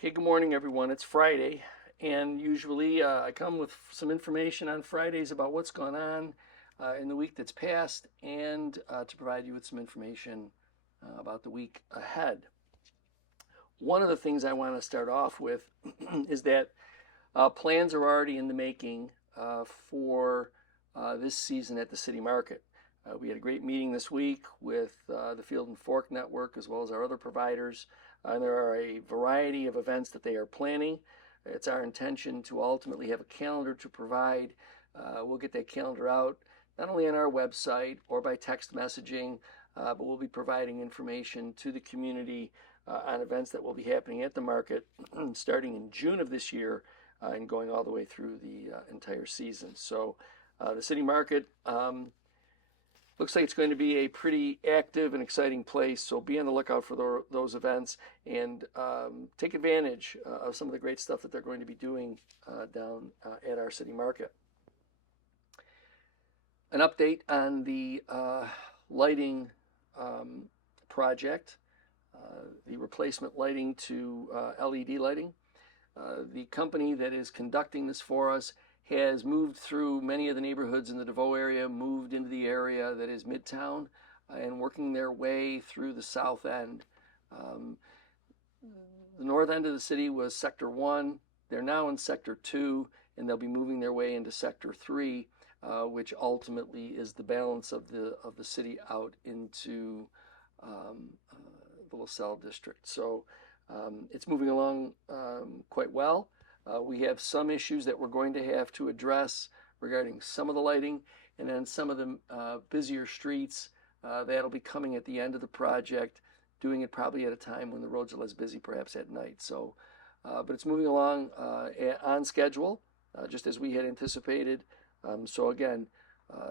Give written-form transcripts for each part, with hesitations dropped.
Okay, good morning, everyone. It's Friday, and usually I come with some information on Fridays about what's gone on in the week that's passed and to provide you with some information about the week ahead. One of the things I want to start off with is that plans are already in the making for this season at the city market. We had a great meeting this week with the Field and Fork Network as well as our other providers. And there are a variety of events that they are planning. It's our intention to ultimately have a calendar to provide. We'll get that calendar out not only on our website or by text messaging, but we'll be providing information to the community on events that will be happening at the market starting in June of this year and going all the way through the entire season. So the city market looks like it's going to be a pretty active and exciting place, so be on the lookout for those events and take advantage of some of the great stuff that they're going to be doing down at our city market. An update on the lighting project, the replacement lighting to LED lighting. The company that is conducting this for us has moved through many of the neighborhoods in the DeVoe area, moved into the area that is Midtown, and working their way through the south end. The north end of the city was Sector 1. They're now in Sector 2, and they'll be moving their way into Sector 3, which ultimately is the balance of the city out into the LaSalle district. So it's moving along quite well. We have some issues that we're going to have to address regarding some of the lighting, and then some of the busier streets that'll be coming at the end of the project, doing it probably at a time when the roads are less busy, perhaps at night. So, but it's moving along on schedule, just as we had anticipated. So again,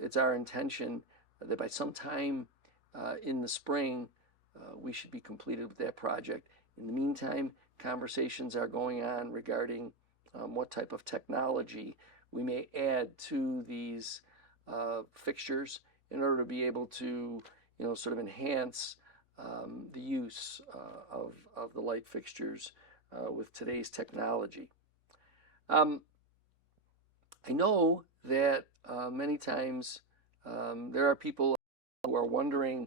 it's our intention that by some time in the spring, we should be completed with that project. In the meantime, conversations are going on regarding what type of technology we may add to these fixtures in order to be able to, sort of enhance the use of the light fixtures with today's technology. I know that many times there are people who are wondering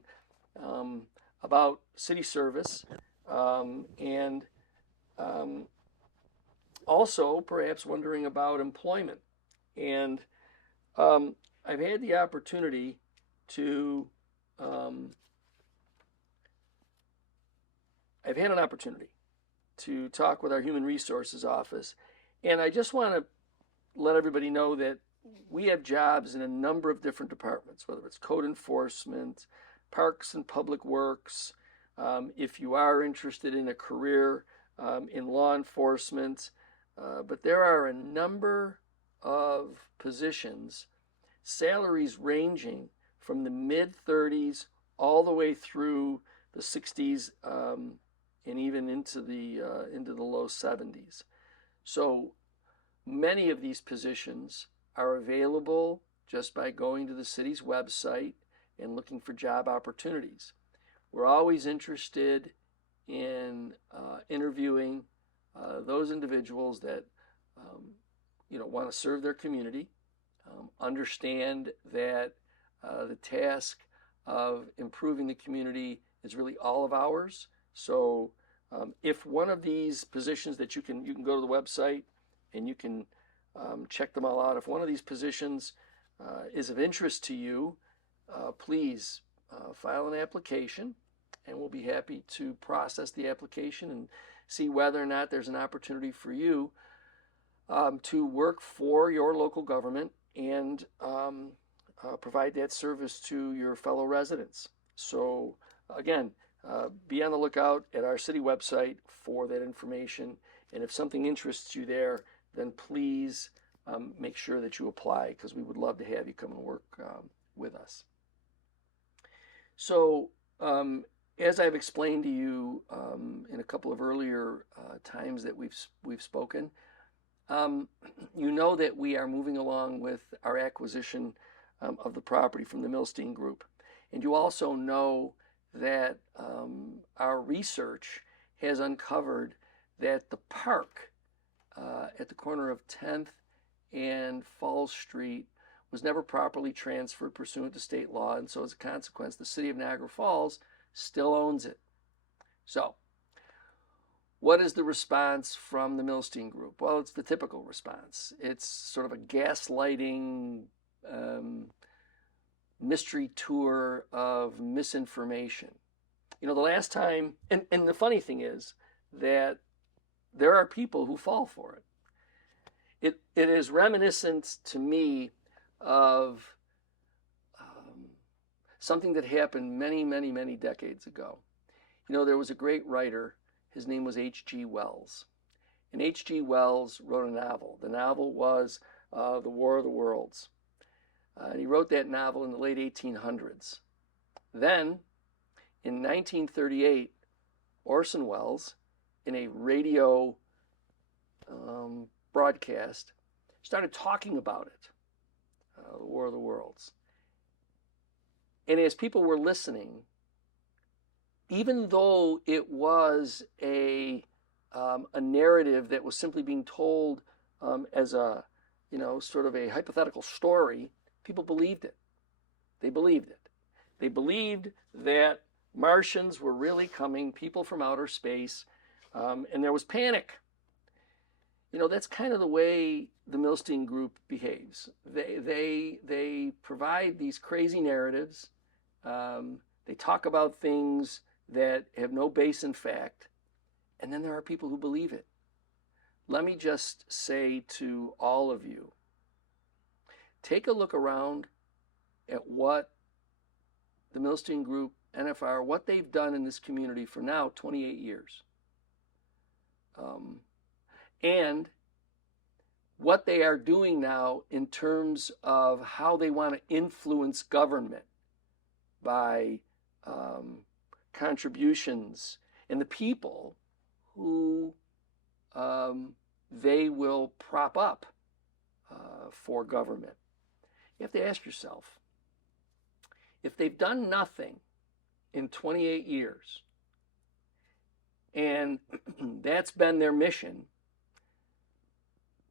about city service and also perhaps wondering about employment. And I've had the opportunity to talk with our Human Resources office, and I just want to let everybody know that we have jobs in a number of different departments, whether it's code enforcement, parks and public works. If you are interested in a career in law enforcement, but there are a number of positions, salaries ranging from the mid-30s all the way through the 60s and even into the low 70s. So many of these positions are available just by going to the city's website and looking for job opportunities. We're always interested in interviewing those individuals that want to serve their community, understand that the task of improving the community is really all of ours. So if one of these positions that you can go to the website and you can check them all out. If one of these positions is of interest to you, please file an application, and we'll be happy to process the application and see whether or not there's an opportunity for you to work for your local government and provide that service to your fellow residents. So again, be on the lookout at our city website for that information, and if something interests you there, then please make sure that you apply, because we would love to have you come and work with us. So as I've explained to you in a couple of earlier times that we've spoken, you know that we are moving along with our acquisition of the property from the Milstein Group. And you also know that our research has uncovered that the park at the corner of 10th and Falls Street was never properly transferred pursuant to state law, and so as a consequence, the city of Niagara Falls still owns it. So, what is the response from the Milstein Group? Well, it's the typical response. It's sort of a gaslighting mystery tour of misinformation. You know, the last time, and the funny thing is that there are people who fall for it. It is reminiscent to me of something that happened many, many, many decades ago. You know, there was a great writer. His name was H.G. Wells. And H.G. Wells wrote a novel. The novel was The War of the Worlds. And he wrote that novel in the late 1800s. Then, in 1938, Orson Welles, in a radio broadcast, started talking about it, The War of the Worlds. And as people were listening, even though it was a narrative that was simply being told as a, sort of a hypothetical story, people believed it. They believed it. They believed that Martians were really coming, people from outer space, and there was panic. You know, that's kind of the way the Milstein Group behaves. They provide these crazy narratives. They talk about things that have no base in fact, and then there are people who believe it. Let me just say to all of you, take a look around at what the Milstein Group, NFR, what they've done in this community for now 28 years. And what they are doing now in terms of how they want to influence government by contributions and the people who they will prop up for government. You have to ask yourself, if they've done nothing in 28 years, and that's been their mission,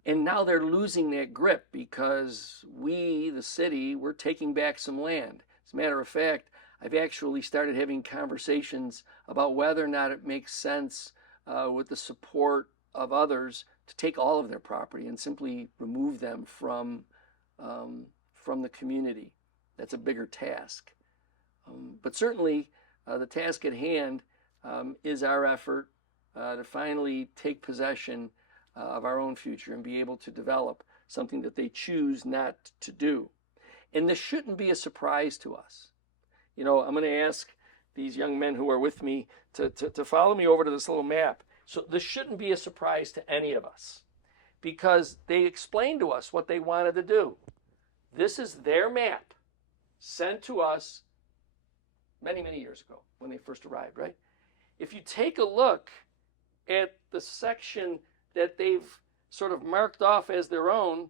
and now they're losing that grip because we, the city, we're taking back some land. As a matter of fact, I've actually started having conversations about whether or not it makes sense with the support of others to take all of their property and simply remove them from the community. That's a bigger task. But certainly the task at hand is our effort to finally take possession of our own future and be able to develop something that they choose not to do. And this shouldn't be a surprise to us. You know, I'm going to ask these young men who are with me to follow me over to this little map. So this shouldn't be a surprise to any of us because they explained to us what they wanted to do. This is their map sent to us many, many years ago when they first arrived, right? If you take a look at the section that they've sort of marked off as their own,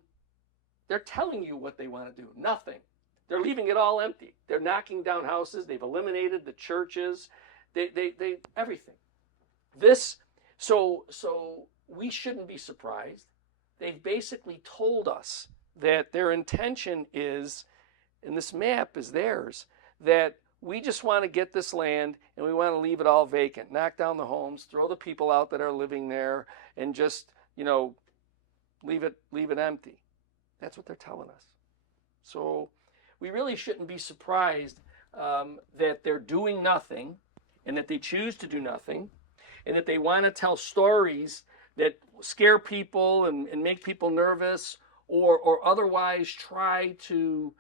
they're telling you what they want to do. Nothing. They're leaving it all empty. They're knocking down houses. They've eliminated the churches. They everything. So we shouldn't be surprised. They've basically told us that their intention is, and this map is theirs, that we just want to get this land and we want to leave it all vacant, knock down the homes, throw the people out that are living there, and just, leave it empty. That's what they're telling us. So we really shouldn't be surprised that they're doing nothing and that they choose to do nothing and that they want to tell stories that scare people and make people nervous or otherwise try to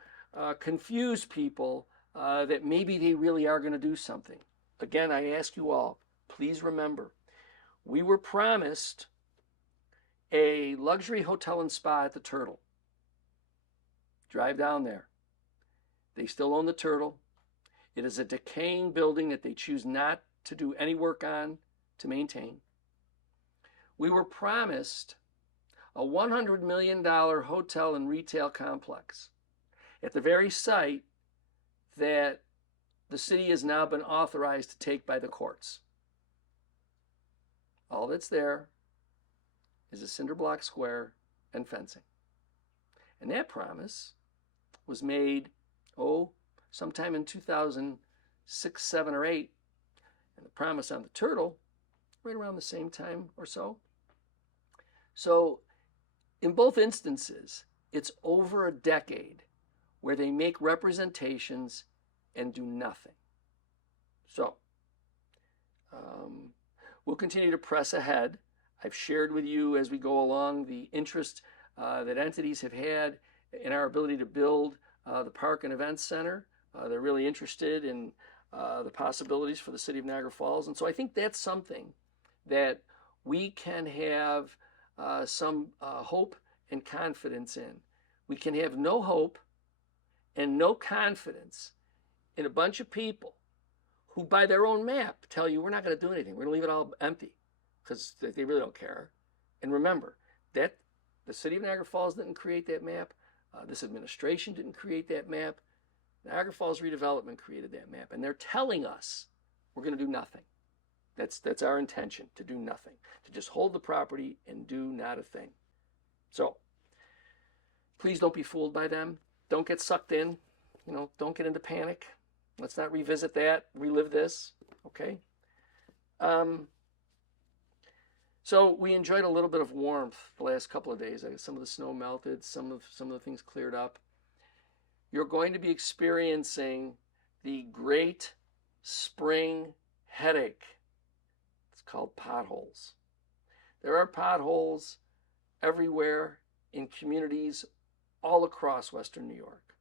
confuse people that maybe they really are going to do something. Again, I ask you all, please remember, we were promised a luxury hotel and spa at the Turtle. Drive down there. They still own the Turtle. It is a decaying building that they choose not to do any work on to maintain. We were promised a $100 million hotel and retail complex at the very site that the city has now been authorized to take by the courts. All that's there is a cinder block square and fencing. And that promise was made, sometime in 2006, 7, or 8. And the promise on the turtle, right around the same time or so. So in both instances, it's over a decade where they make representations and do nothing. So we'll continue to press ahead. I've shared with you as we go along the interest that entities have had in our ability to build the Park and Events Center. They're really interested in the possibilities for the city of Niagara Falls. And so I think that's something that we can have some hope and confidence in. We can have no hope and no confidence in a bunch of people who, by their own map, tell you we're not going to do anything. We're going to leave it all empty because they really don't care. And remember that the city of Niagara Falls didn't create that map. This administration didn't create that map. Niagara Falls Redevelopment created that map, and they're telling us we're going to do nothing. That's our intention, to do nothing, to just hold the property and do not a thing. So please don't be fooled by them. Don't get sucked in. Don't get into panic. Let's not revisit that, relive this, okay? So we enjoyed a little bit of warmth the last couple of days. Some of the snow melted, some of the things cleared up. You're going to be experiencing the great spring headache. It's called potholes. There are potholes everywhere in communities all across Western New York.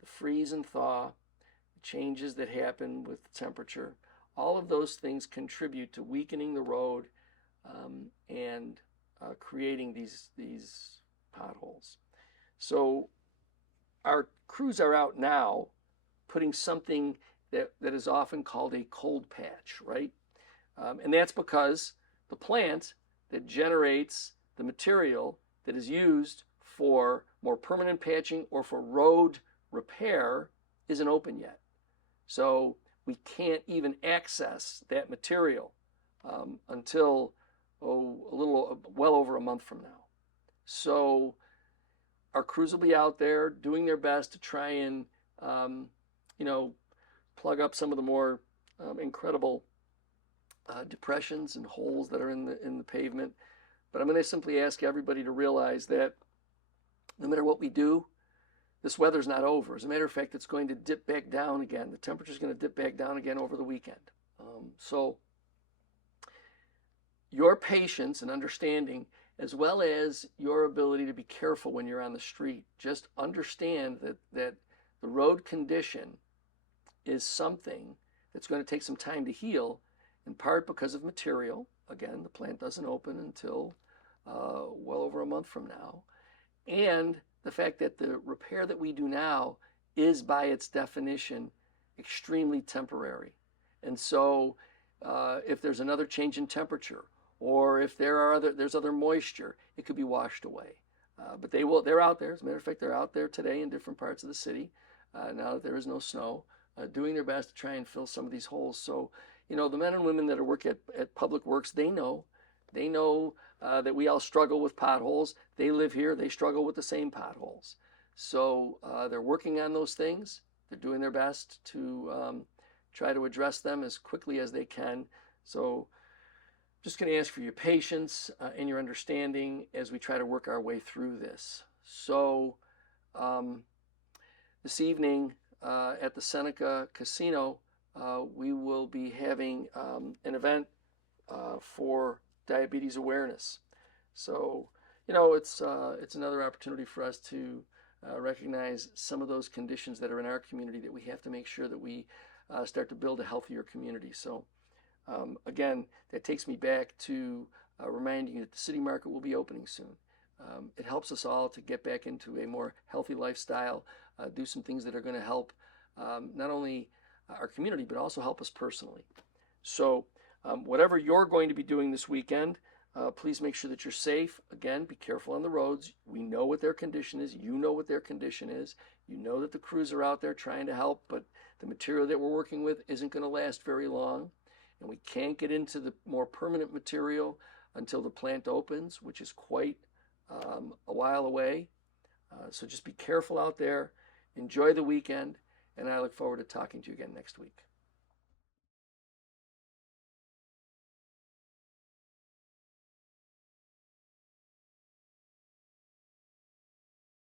The freeze and thaw, the changes that happen with the temperature, all of those things contribute to weakening the road and creating these potholes. So our crews are out now putting something that is often called a cold patch, right? And that's because the plant that generates the material that is used for more permanent patching or for road repair isn't open yet. So we can't even access that material until well over a month from now. So our crews will be out there doing their best to try and plug up some of the more incredible depressions and holes that are in the pavement. But I'm going to simply ask everybody to realize that no matter what we do, this weather's not over. As a matter of fact, it's going to dip back down again. The temperature's going to dip back down again over the weekend. So your patience and understanding, as well as your ability to be careful when you're on the street, just understand that the road condition is something that's going to take some time to heal, in part because of material. Again, the plant doesn't open until well over a month from now. And the fact that the repair that we do now is, by its definition, extremely temporary. And so if there's another change in temperature, or if there's other moisture, it could be washed away. But they're out there. As a matter of fact, they're out there today in different parts of the city, now that there is no snow, doing their best to try and fill some of these holes. So, the men and women that are working at Public Works, they know that we all struggle with potholes. They live here. They struggle with the same potholes. So they're working on those things. They're doing their best to try to address them as quickly as they can. So just going to ask for your patience and your understanding as we try to work our way through this. So this evening at the Seneca Casino, we will be having an event for diabetes awareness. So, it's another opportunity for us to recognize some of those conditions that are in our community that we have to make sure that we start to build a healthier community. So, again, that takes me back to reminding you that the city market will be opening soon. It helps us all to get back into a more healthy lifestyle, do some things that are going to help not only our community, but also help us personally. So whatever you're going to be doing this weekend, please make sure that you're safe. Again, be careful on the roads. We know what their condition is. You know what their condition is. You know that the crews are out there trying to help, but the material that we're working with isn't going to last very long. and we can't get into the more permanent material until the plant opens, which is quite a while away. So just be careful out there. Enjoy the weekend, and I look forward to talking to you again next week.